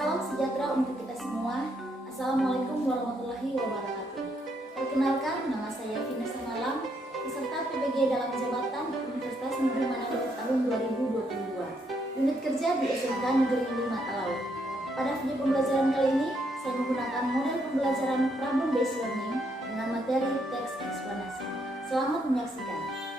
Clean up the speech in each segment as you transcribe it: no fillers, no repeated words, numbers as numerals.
Salam sejahtera untuk kita semua. Assalamualaikum warahmatullahi wabarakatuh. Perkenalkan, nama saya Vinesa Malam, peserta PPG dalam jabatan Universitas Negeri Manado tahun 2022. Unit kerja di SMK Negeri 5 Talaut. Pada video pembelajaran kali ini, saya menggunakan model pembelajaran problem based learning dengan materi teks eksplanasi. Selamat menyaksikan.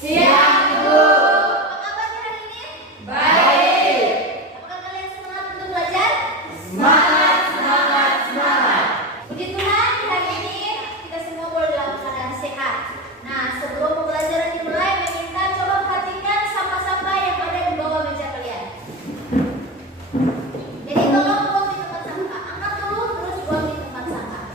Siap, Bu. Apa kabarnya hari ini? Baik. Apakah kalian semangat untuk belajar? Semangat, semangat, semangat. Puji Tuhan, hari ini kita semua boleh dalam keadaan sehat. Nah, sebelum pembelajaran dimulai, saya minta coba perhatikan sampah-sampah yang ada di bawah meja kalian. Jadi tolong buang di tempat sampah. Angkat dulu, terus buang di tempat sampah.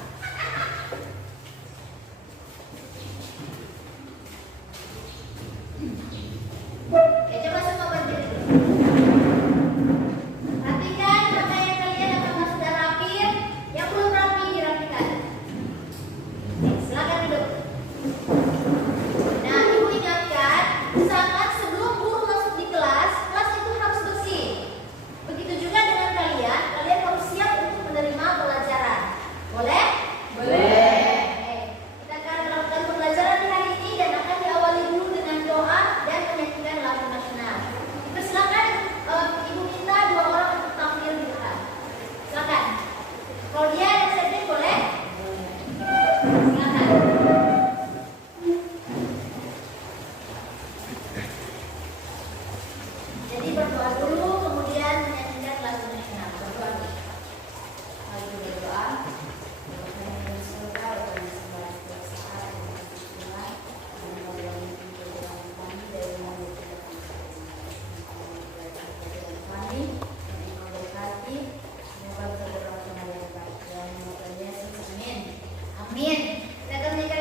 Oke, coba semua berdiri dulu. Perhatikan pakaian kalian apakah sudah rapi. Yang belum rapi dirapikan. Oke, silakan duduk. Nah, ibu ingatkan, saat sebelum guru masuk di kelas, kelas itu harus bersih. Begitu juga dengan kalian, kalian harus siap untuk menerima pelajaran. Boleh? Boleh. Oke, kita akan melakukan pembelajaran di hari ini dan akan diawali dulu dengan doa dan menyanyikan lagu nasional. Persilakan, ibu minta 2 orang untuk tampil di depan. Silakan. Kalau dia dan Cedric boleh? Silakan. Jadi berdoa dulu, kemudian menyanyikan lagu nasional. Berdoa dulu. Lalu berdoa. Amin. Kita akan menyanyikan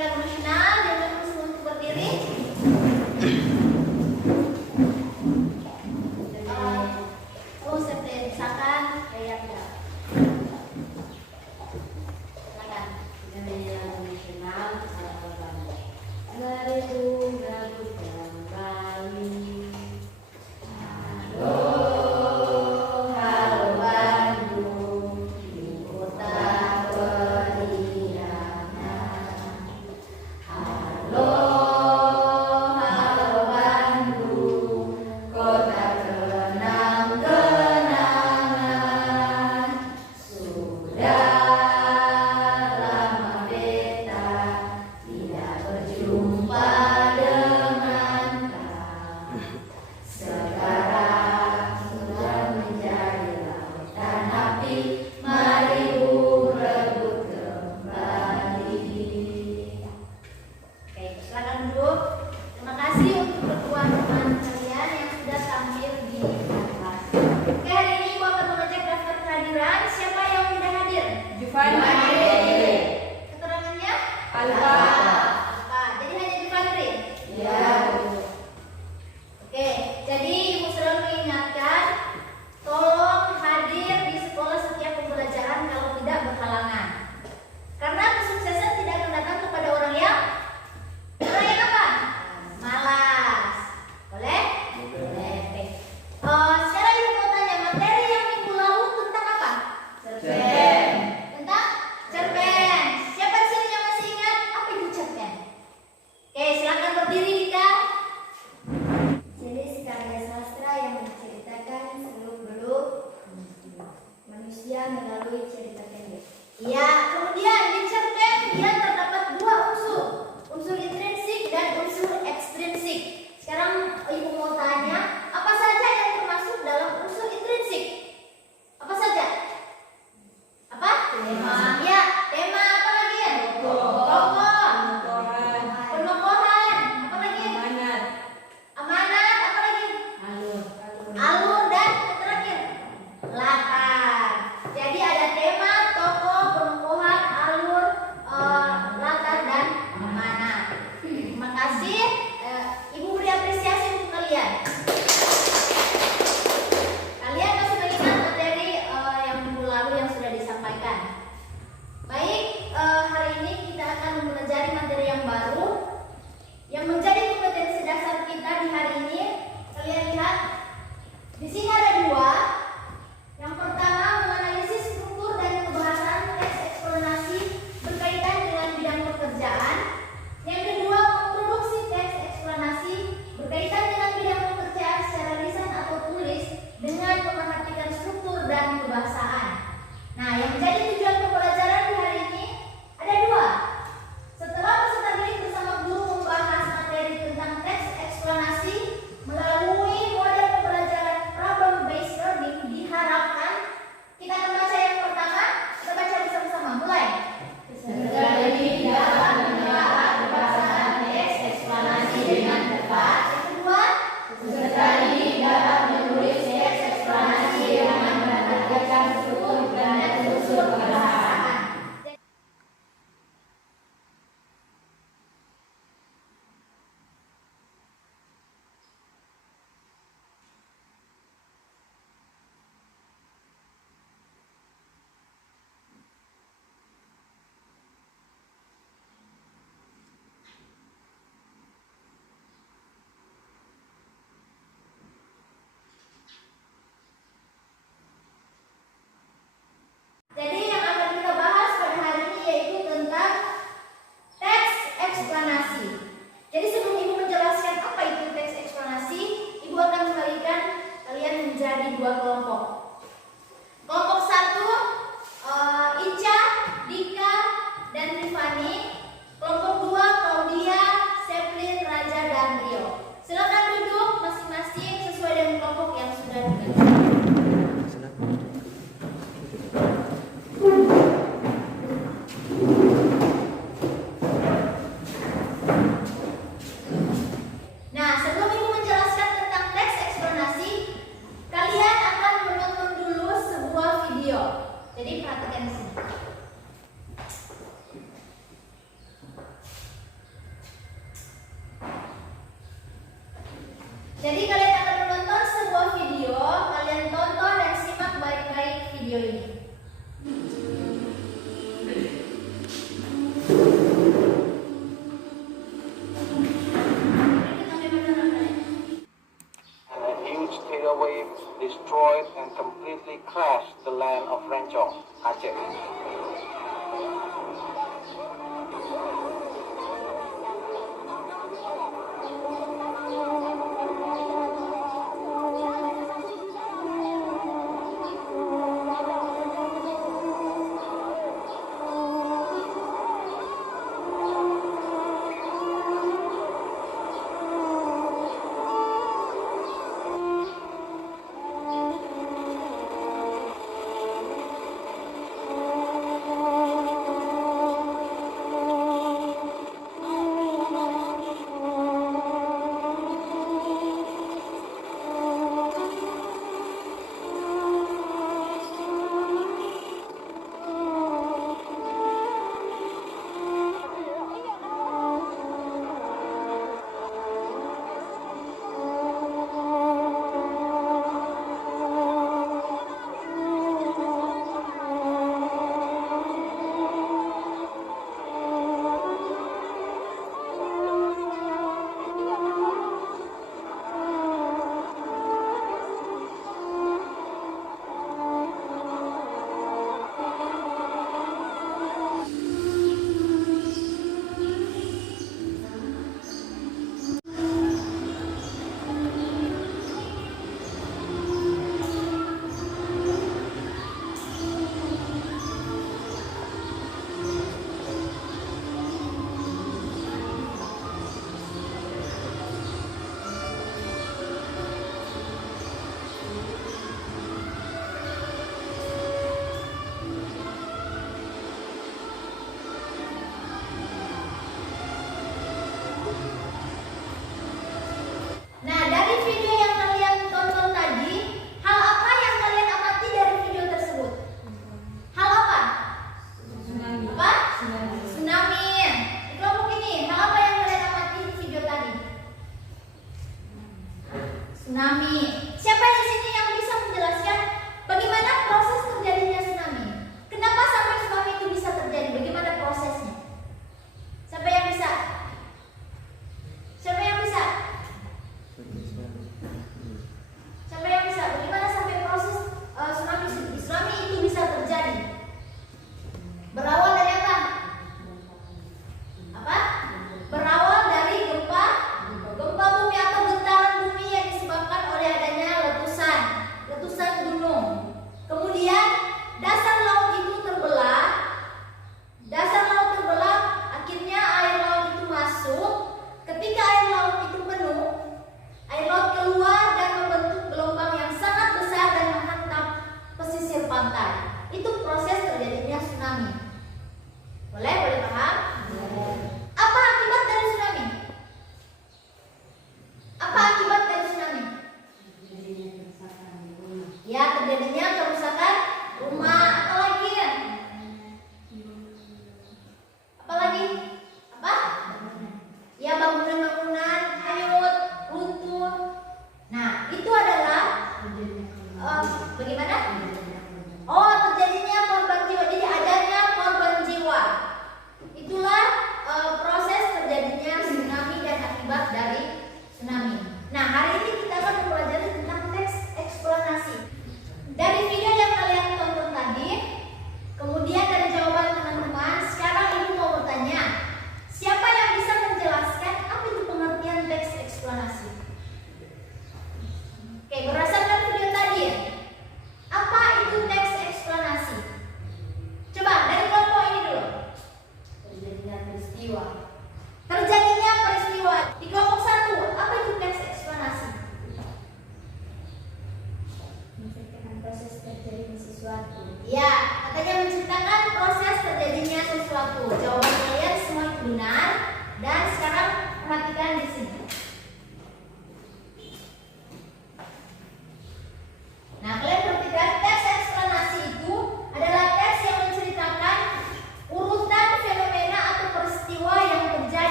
sini ada dua. Yang pertama menganalisis struktur dan pembahasan teks eksplanasi berkaitan dengan bidang pekerjaan. Yang kedua memproduksi teks eksplanasi berkaitan dengan bidang pekerjaan secara lisan atau tulis dengan memperhatikan struktur dan kebahasaan. Nah, yang menjadi tujuan pembelajaran di hari ini ada dua. Setelah peserta didik bersama guru membahas materi tentang teks eksplanasi melalui model pembelajaran problem based learning, diharapkan kita akan baca yang pertama. Kita baca bersama-sama. Mulai. Peserta didik dapat menelaah kebahasaan teks eksplanasi dengan tepat. Yang kedua, Peserta didik dapat menulis teks eksplanasi dengan memperhatikan struktur dan unsur kebahasaan. jadi yang akan kita bahas pada hari ini yaitu tentang teks eksplanasi. Jadi sebelum Ibu menjelaskan apa itu teks eksplanasi, Ibu akan membagikan kalian menjadi dua kelompok. Kelompok satu, Ica, Dika, dan Tiffany. Kelompok dua, Claudia, Seplin, Raja, dan Rio. Silakan duduk masing-masing sesuai dengan kelompok yang sudah dibentuk. Nah, sebelum Ibu menjelaskan tentang teks eksplanasi, kalian akan menonton dulu sebuah video. Jadi perhatikan di sini.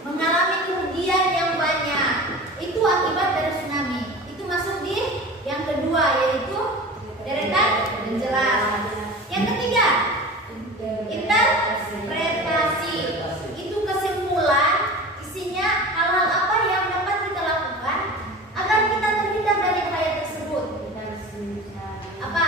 mengalami kerugian yang banyak. Itu akibat dari tsunami. Itu masuk di yang kedua, yaitu deretan penjelas. Yang ketiga, interpretasi. Itu kesimpulan, isinya hal-hal apa yang dapat kita lakukan agar kita terhindar dari bahaya tersebut. Apa?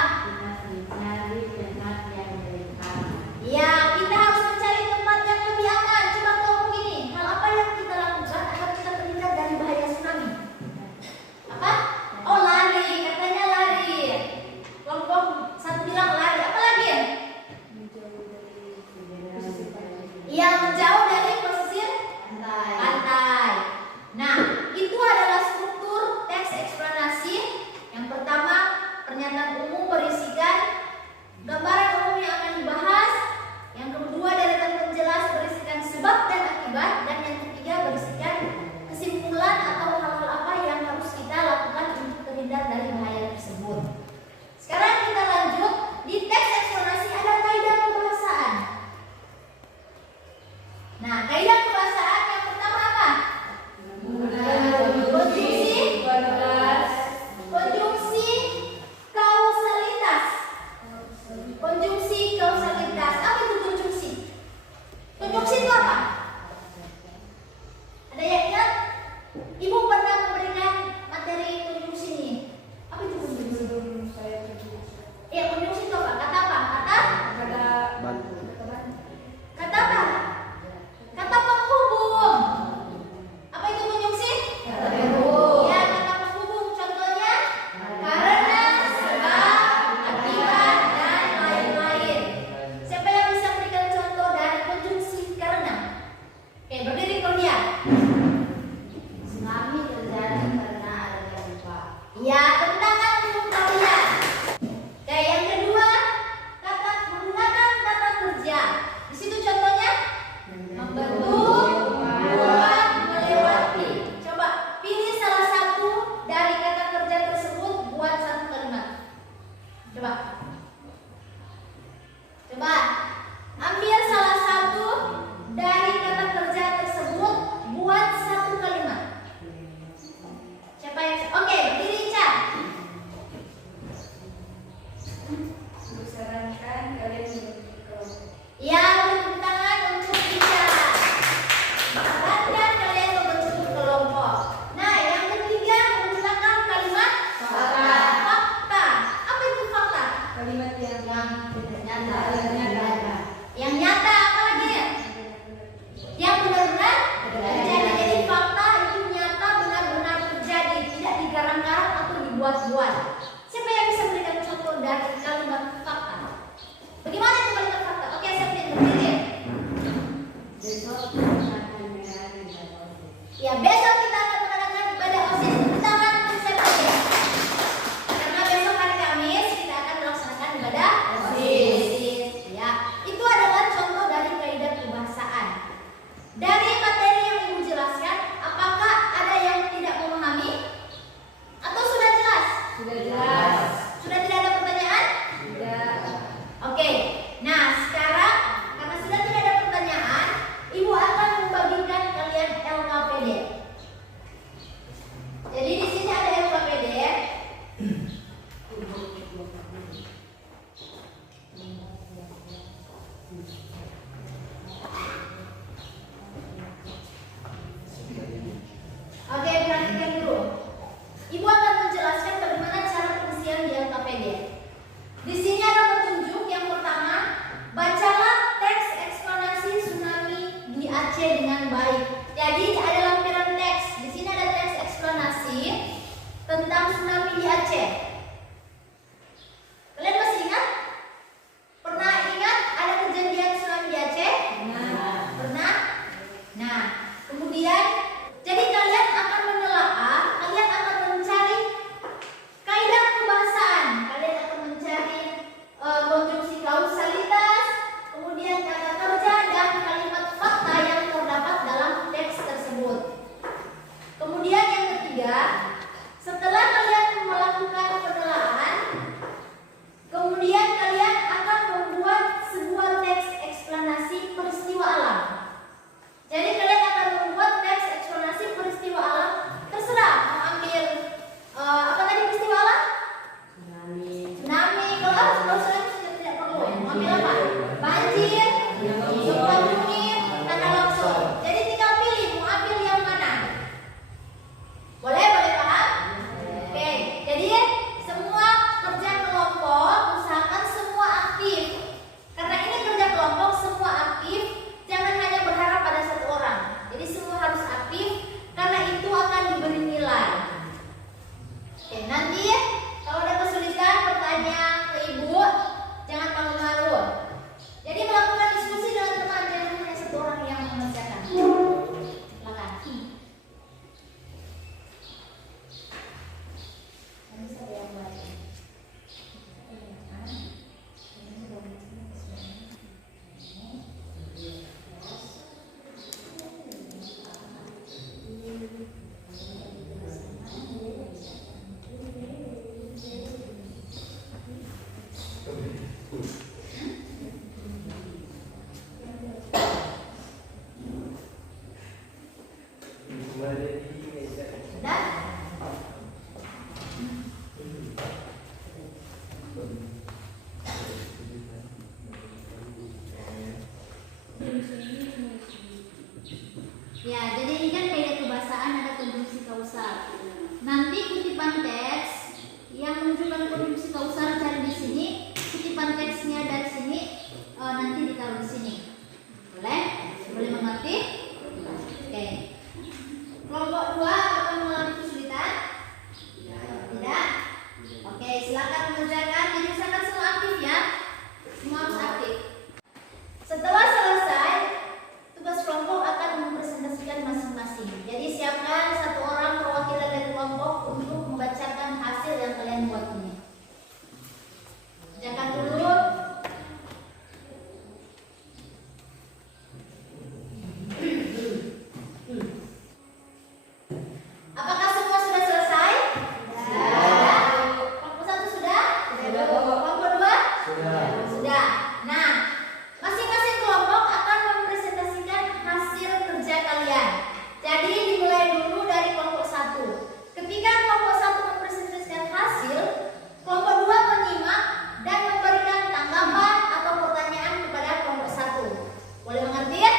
Ya, kita harus mencari tempat yang lebih aman. Coba kalau begini, hal apa yang kita lakukan agar kita terhindar dari bahaya tsunami? Apa? Oh, lari. Katanya lari. Kelompok satu bilang lari. Apa lagi? Yang menjauh dari pesisir pantai. Nah, itu adalah struktur teks eksplanasi. Yang pertama, pernyataan umum berisikan gambaran umum yang akan dibahas. Yang kedua, deretan penjelas berisikan sebab dan akibat. Dan yang ketiga, berisikan kesimpulan atau hal-hal apa yang harus kita lakukan untuk terhindar dari bahaya tersebut. Sekarang kita lanjut. Di teks eksplanasi ada kaidah kebahasaan. Nah, kaidah kebahasaan yang pertama apa? Konjungsi kausalitas. Konjungsi kausalitas. Apa itu konjungsi? Konjungsi itu apa? Ada yang ingat? Ibu pernah memberikan materi konjungsi ini. Apa itu konjungsi? Iya, konjungsi itu apa? Kata apa? Kata apa? Kata penghubung. Apa itu konjungsi? Ya, kata penghubung. Contohnya karena, sebab, akibat, dan lain-lain. Siapa yang bisa berikan contoh dari konjungsi karena? Oke, berdiri Claudia. Tsunami terjadi karena adanya gempa. Ya, tentang Claudia. Oke, yang kedua, menggunakan kata kerja. Di situ contohnya membentuk, buat, melewati. Coba pilih salah satu dari kata kerja tersebut, buat satu kalimat. Coba ambil salah satu dari kata kerja tersebut, buat satu kalimat. Siapa yang? Oke, berdiri Ica. Disarankan kalian membentuk kelompok. Ya, tepuk tangan untuk Ica. Sarankan kalian membentuk kelompok. Nah, yang ketiga, menggunakan kalimat fakta. Apa itu fakta? Kalimat yang nyata. Yang nyata, apa lagi? Yang benar-benar terjadi. Jadi fakta itu nyata, benar-benar terjadi, tidak digarang-garang atau dibuat-buat. Siapa yang bisa memberikan contoh dari kalimat fakta? Bagaimana itu kalimat fakta? Oke, saya berdiri. Besok kita akan mengadakan ibadah OSIS. Ya, besok kita akan mengadakan ibadah OSIS. Tangan untuk saya berdiri. Karena besok hari Kamis kita akan melaksanakan ibadah OSIS. Ya, itu adalah contoh dari kaidah kebahasaan. Dari materi yang Ibu jelaskan, apakah ada yang tidak memahami? Atau sudah jelas? Sudah jelas. Sudah tidak ada pertanyaan? Sudah. Oke. Nah, sekarang karena sudah tidak ada pertanyaan, Ibu akan membagikan kalian LKPD. Jadi di sini ada LKPD. Oke, perhatikan dulu. Ibu akan menjelaskan bagaimana cara pengisian di LKPD. Di sini ada petunjuk yang pertama, bacalah teks eksplanasi tsunami di Aceh dengan baik. Jadi ada lampiran teks. Di sini ada teks eksplanasi tentang tsunami di Aceh. Kalian masih ingat? Pernah ingat ada kejadian tsunami di Aceh? Pernah? Nah, kemudian jadi kalian akan menelaah, kalian akan mencari kaidah kebahasaan, kalian akan mencari konjungsi kausalitas, kemudian kata kerja dan kalimat fakta yang terdapat dalam teks tersebut. Kemudian yang ketiga, setelah kalian melakukan Ya, jadi ini kan kaidah kebahasaan ada konjungsi kausal. Nanti kutipan teks yang menunjukkan konjungsi kausal cari di sini, kutipan teksnya dari sini nanti ditaruh di sini. Boleh? Boleh mengerti? Oke. Kelompok 2 apakah mengalami kesulitan? Tidak? Oke, silakan mengerjakan. Jadi usahakan semua aktif ya. Semua harus aktif. Setelah selesai, tugas kelompok akan mempresentasikan masing-masing. Jadi siapkan satu orang perwakilan dari kelompok untuk membacakan hasil yang kalian buat ini. Kerjakan dulu. Apakah semua sudah selesai? Sudah. Kelompok 1 sudah? Sudah. Kelompok 2? Sudah. Sudah. Nah, masing-masing kelompok akan mempresentasikan hasil kerja kalian. Jadi dimulai dulu dari kelompok 1. Ketika kelompok 1 mempresentasikan hasil, kelompok 2 menyimak dan memberikan tanggapan atau pertanyaan kepada kelompok 1. Boleh mengerti ya?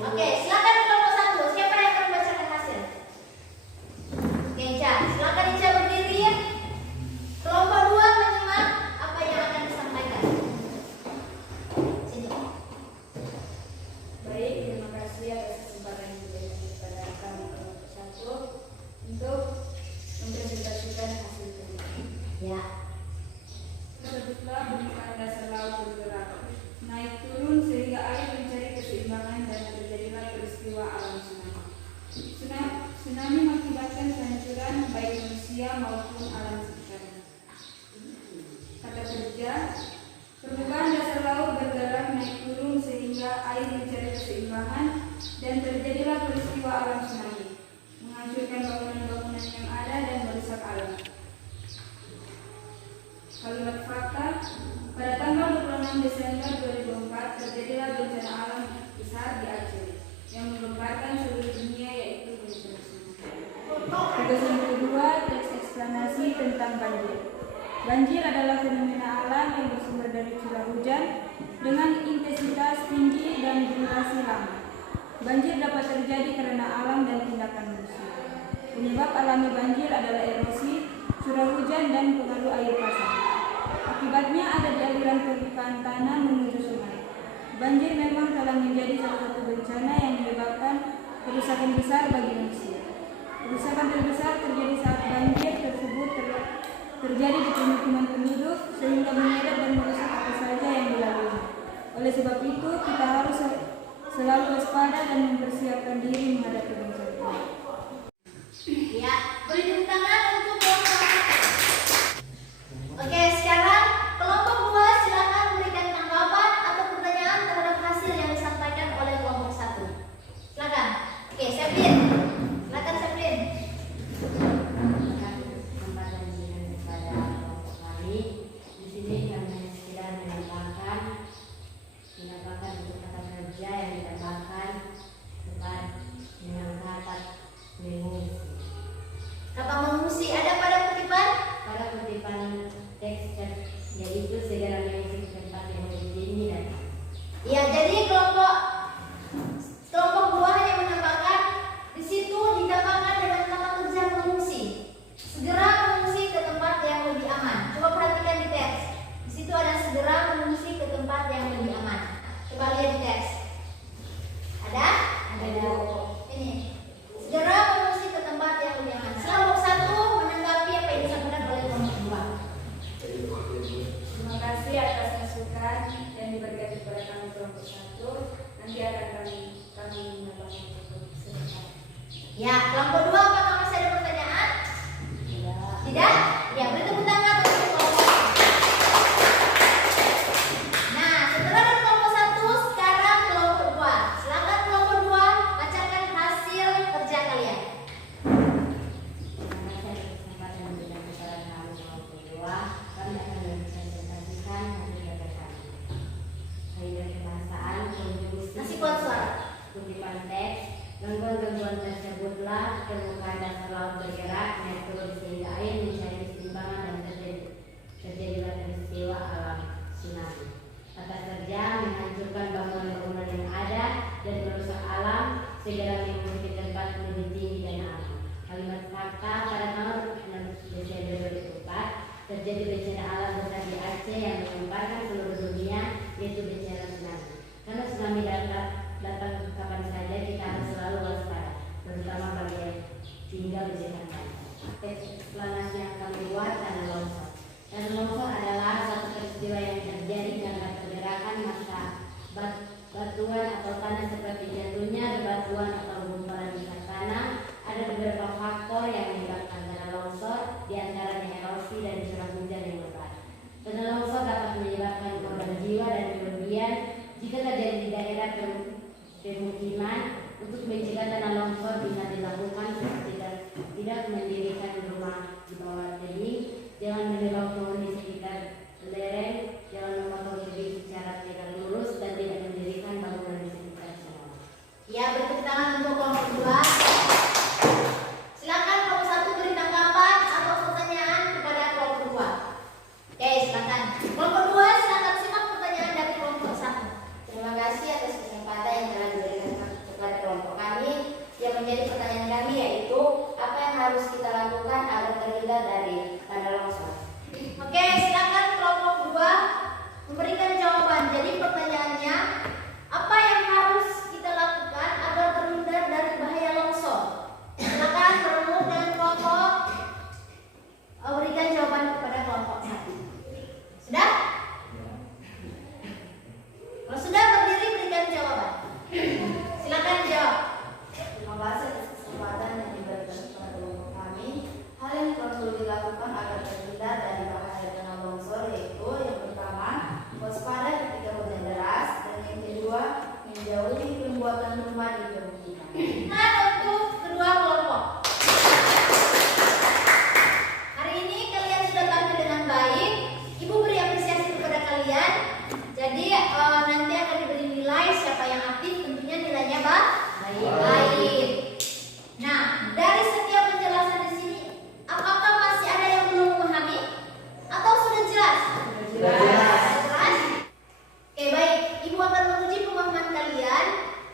Oke, silakan kelompok 1. Siapa yang akan membacakan hasil? Oke, Ica. Silakan Ica berdiri. Kelompok 2 menyimak apa yang akan disampaikan. Sini. Baik, terima kasih atas kesempatan yang diberikan kepada kami kelompok 1 untuk mempresentasikan hasil kerja. Ya. Terbitlah permukaan dasar laut bergerak, naik turun sehingga air mencari keseimbangan dan terjadilah peristiwa alam tsunami. Tsunami mengakibatkan kehancuran baik manusia maupun alam sekitarnya. Kata kerja, permukaan dasar laut bergerak naik turun sehingga air mencari keseimbangan dan terjadilah peristiwa alam tsunami, menghancurkan bangunan-bangunan yang ada dan merusak alam. Kalimat fakta, pada tanggal 26 Desember 2004 terjadilah bencana alam besar di Aceh yang menggemparkan seluruh dunia yaitu bencana tsunami. Tugas yang kedua, teks eksplanasi tentang banjir. Banjir adalah fenomena alam yang bersumber dari curah hujan dengan intensitas tinggi dan durasi lama. Banjir dapat terjadi karena alam dan tindakan manusia. Penyebab alami banjir adalah erosi, curah hujan, dan pengaruh air pasang. Akibatnya ada di aliran permukaan tanah menuju sungai. Banjir memang telah menjadi salah satu bencana yang menyebabkan kerusakan besar bagi manusia. Kerusakan terbesar terjadi saat banjir tersebut terjadi di pemukiman penduduk sehingga menyeret dan merusak apa saja yang dilalui. Oleh sebab itu, kita harus selalu waspada dan mempersiapkan diri menghadapi bencana ini. Ya, beri tepuk tangan untuk kelompok 1. Oke, sekarang kelompok 2 silakan memberikan tanggapan atau pertanyaan terhadap hasil yang disampaikan oleh kelompok 1. Silakan. Oke, Septin. Silakan Septin. Kesempatan diberikan kepada kelompok kami. Di sini kami hanya sekedar menambahkan untuk kata kerja yang ditambahkan tepat dengan kata mengungsi. Kata mengungsi ada pada kutipan? Pada kutipan teks yaitu segera mengungsi ke tempat yang lebih tinggi dan Ya, jadi kelompok 2 hanya menambahkan di situ ditambahkan dengan kata kerja mengungsi. Segera mengungsi ke tempat yang lebih aman. Coba perhatikan di teks. Di situ ada segera mengungsi ke tempat yang lebih aman. Coba lihat di teks. Ada? Ada. Ini. Segera mengungsi ke tempat yang lebih aman. Kelompok 1 menanggapi apa yang disampaikan oleh kelompok 2. Terima kasih atas masukan yang diberikan kepada kami kelompok 1. Nanti akan kami menambahkan sebentar. Ya, kelompok 2 apakah masih ada pertanyaan? Tidak? Ya, beri tepuk tangan untuk kelompok 1. Nah, setelah dari kelompok 1, sekarang kelompok 2. Silakan kelompok 2 bacakan hasil kerja kalian. terima kasih atas kesempatan yang diberikan kepada kami kelompok 2. Kami akan mempresentasikan hasil kerja kami. Kaidah kebahasaan, konjungsi, Masih kuat suara. kutipan teks, gangguan-gangguan tersebutlah permukaan dasar laut bergerak naik turun sehingga air mencari keseimbangan dan terjadilah peristiwa alam tsunami. Kata kerja, menghancurkan bangunan-bangunan yang segera mengikuti tempat lebih tinggi dan aman. Kalimat fakta, pada tanggal 6 Desember 2004 terjadi bencana alam besar di Aceh yang menggemparkan seluruh dunia, yaitu bencana tsunami. Karena tsunami datang kapan saja, kita harus selalu waspada, terutama bagi yang tinggal di dekat pantai. Eksplanasi yang kami buat, tanah longsor. Tanah longsor adalah satu peristiwa yang terjadi karena pergerakan massa batuan atau tanah seperti jatuhnya bebatuan atau gumpalan besar tanah. Ada beberapa faktor yang menyebabkan tanah longsor, diantaranya erosi dan curah hujan yang lebat. Tanah longsor dapat menyebabkan korban jiwa dan kerugian jika terjadi di daerah pemukiman. Untuk mencegah tanah longsor bisa dilakukan seperti tidak mendirikan rumah di bawah tebing, jangan menebang pohon di sekitar lereng, jangan memotong tebing secara tidak lurus, dan tidak mendirikan bangunan di sekitar sungai. Ya, bertepuk tangan untuk kelompok 2. Silakan kelompok 1 beri tanggapan atau pertanyaan kepada kelompok 2. Oke, silakan. Kelompok 2, silakan simak pertanyaan dari kelompok 1. Terima kasih atas kesempatan yang telah diberikan kepada kelompok kami. Yang menjadi pertanyaan kami yaitu apa yang harus kita lakukan agar terhindar dari tanah longsor. Oke, silakan kelompok 2 memberikan jawaban. Jadi pertanyaannya, apa yang harus kita lakukan agar terhindar dari bahaya longsor? Silakan merenung dengan kelompok, berikan jawaban kepada kelompok 1. Sudah? Kalau sudah berdiri, berikan jawaban. Silakan jawab. Terima kasih atas kesempatan yang diberikan kepada kelompok kami. Hal yang perlu dilakukan agar terhindar dari bahaya tanah longsor yaitu yang pertama, waspada ketika hujan deras, dan yang kedua, menjauhi pembuatan rumah di permukiman. Nah, untuk kedua kelompok. Hari ini kalian sudah tampil dengan baik. Ibu beri apresiasi kepada kalian. Jadi nanti akan diberi nilai siapa yang aktif, tentunya nilainya baik. Nah, dari setiap penjelasan di sini, apakah masih ada yang belum memahami atau sudah jelas? Jelas. Oke, baik. Ibu akan menguji pemahaman kalian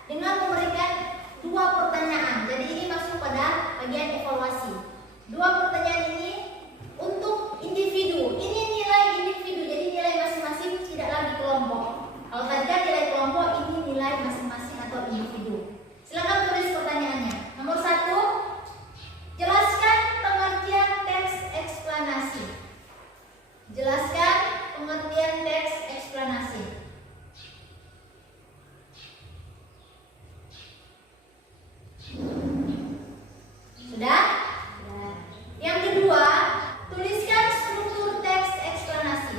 dengan memberikan 2 pertanyaan. Jadi ini masuk pada bagian evaluasi. 2 pertanyaan ini untuk individu. Ini nilai individu, jadi nilai masing-masing, tidak lagi kelompok. Kalau tadi kan nilai kelompok, ini nilai masing-masing atau individu. Silakan tulis pertanyaannya. Nomor 1, jelaskan pengertian teks eksplanasi. Jelaskan pengertian teks eksplanasi. Sudah? Yang kedua, tuliskan struktur teks eksplanasi.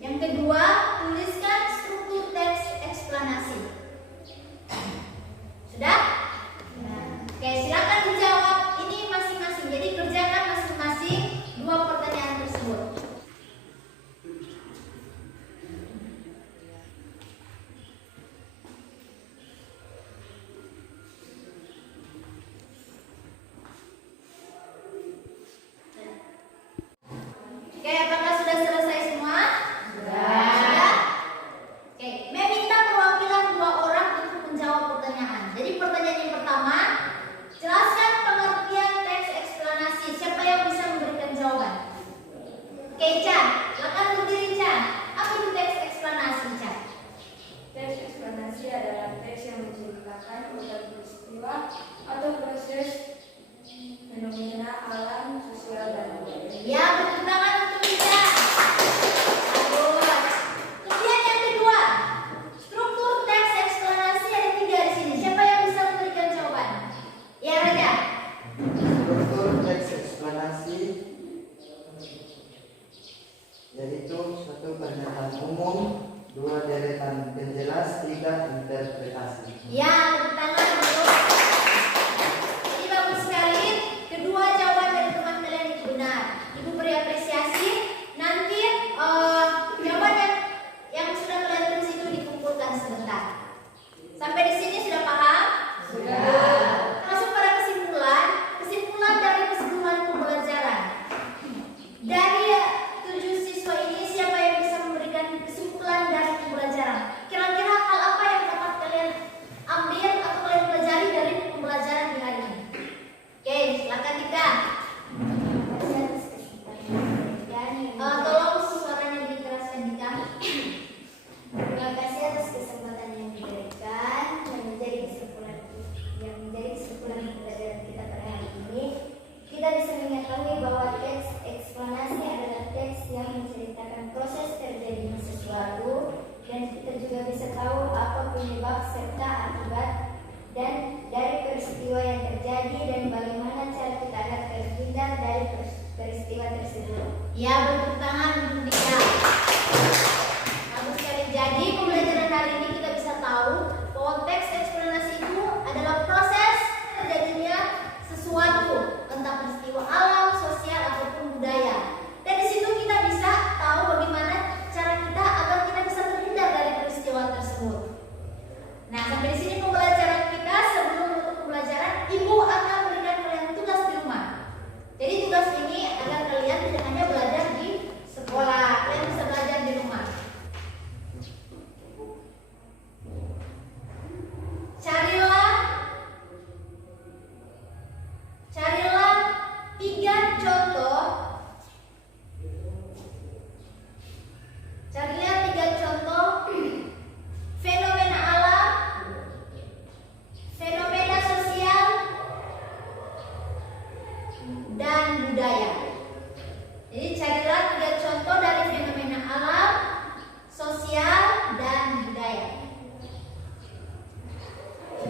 Yang kedua, tuliskan struktur teks eksplanasi. Sudah? Oke, silakan dijawab. Ini masing-masing. Jadi kerjakan masing-masing 2 pertanyaan tersebut. Oke, apakah sudah selesai semua? Sudah. Oke, meminta perwakilan 2 orang untuk menjawab pertanyaan. Jadi pertanyaan yang pertama, jelaskan pengertian teks eksplanasi. Siapa yang bisa memberikan jawaban? Oke, Chan, silakan berdiri, Chan. Apa itu teks eksplanasi, Chan? Teks eksplanasi adalah teks yang menceritakan suatu peristiwa atau proses fenomena alam, sosial, dan budaya. Ya, beri tangan untuk Chan. Bagus. Kemudian yang kedua, struktur teks eksplanasi ada 3 di sini. Siapa yang bisa memberikan jawaban? Ya, Raja. Struktur teks eksplanasi yaitu 1 pernyataan umum, 2 deretan penjelas, 3 interpretasi. Ya, beri tangan untuk. Jadi bagus sekali. Kedua jawaban dari teman kalian itu benar. Ibu beri apresiasi. Nanti jawaban yang sudah kalian tulis itu dikumpulkan sebentar. Sampai di sini sudah paham? Sudah. Masuk pada kesimpulan. Kesimpulan dari keseluruhan pembelajaran. Dari 7 siswa ini, siapa yang bisa memberikan kesimpulan dari pembelajaran? Kira-kira hal apa yang dapat kalian ambil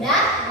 Sudah?